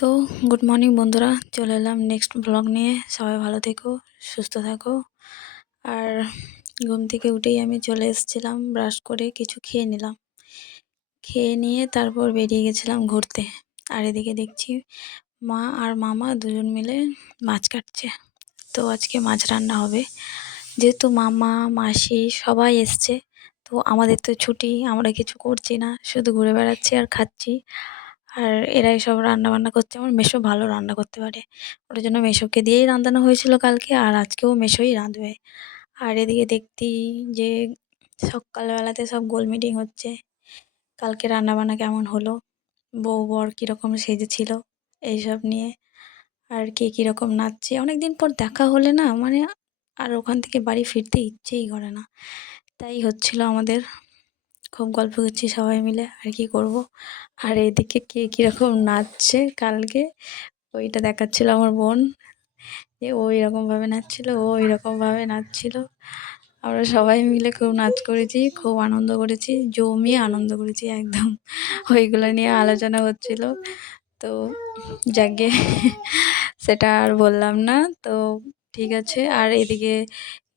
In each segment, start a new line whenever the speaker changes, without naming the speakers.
তো good morning বন্ধুরা, চলে এলাম নেক্সট ব্লগ নিয়ে। সবাই ভালো থেকো, সুস্থ থাকো। আর ঘুম থেকে উঠেই আমি চলে এসেছিলাম ব্রাশ করে কিছু খেয়ে নিলাম। খেয়ে নিয়ে তারপর বেরিয়ে গেছিলাম ঘুরতে। আর এদিকে দেখছি মা আর মামা দুজন মিলে মাছ কাটছে। তো আজকে মাছ রান্না হবে। যেহেতু মামা, মাসি সবাই এসছে, তো আমাদের তো ছুটি, আমরা কিছু করছি না। শুধু ঘুরে বেড়াচ্ছি আর খাচ্ছি। আর এরাই সব রান্না বান্না করছে। আমার মেসো ভালো রান্না করতে পারে। ওটার জন্য মেসোকে দিয়েই রাঁধানো হয়েছিল কালকে, আর আজকেও মেসোই রাঁধবে। আর এদিকে দেখতি যে সকালবেলাতে সব গোল মিটিং হচ্ছে। কালকে রান্না বান্না কেমন হলো? বউ বর কীরকম সেজেছিল? এইসব নিয়ে। আর কে কীরকম নাচছে? অনেক দিন পর দেখা হলে না মানে আর ওখান থেকে বাড়ি ফিরতে ইচ্ছেই করে না। তাই হচ্ছিল আমাদের খুব গল্প করছি সবাই মিলে, আর কি করব? আর এদিকে কে কীরকম নাচছে কালকে? ওইটা দেখাচ্ছিল আমার বোন। যে ও এরকমভাবে নাচছিল, ও এরকমভাবে নাচছিল। আমরা সবাই মিলে খুব নাচ করেছি, খুব আনন্দ করেছি, জমিয়ে আনন্দ করেছি একদম। ওইগুলো নিয়ে আলোচনা হচ্ছিল। তো যাকে সেটা আর বললাম না। তো ঠিক আছে, আর এদিকে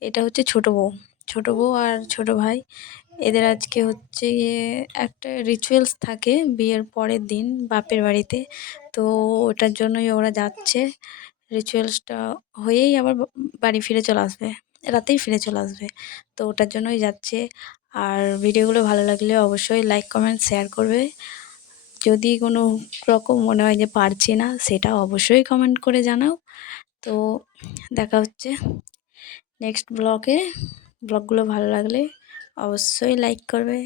এটা হচ্ছে ছোটো বউ ছোটো বউ আর ছোটো ভাই। এদের আজকে হচ্ছে একটা রিচুয়ালস থাকে বিয়ের পরের দিন বাপের বাড়িতে। তো ওটার জন্যই ওরা যাচ্ছে। রিচুয়ালসটা হয়েই আবার বাড়ি ফিরে চলে আসবে। রাতেই ফিরে চলে আসবে। তো ওটার জন্যই যাচ্ছে। আর ভিডিওগুলো ভালো লাগলে অবশ্যই লাইক কমেন্ট শেয়ার করবে। যদি কোনো রকম মনে হয় যে পারছি না, সেটা অবশ্যই কমেন্ট করে জানাও। তো দেখা হচ্ছে নেক্সট ব্লগে ব্লগগুলো ভালো লাগলে অবশ্যই লাইক করবে।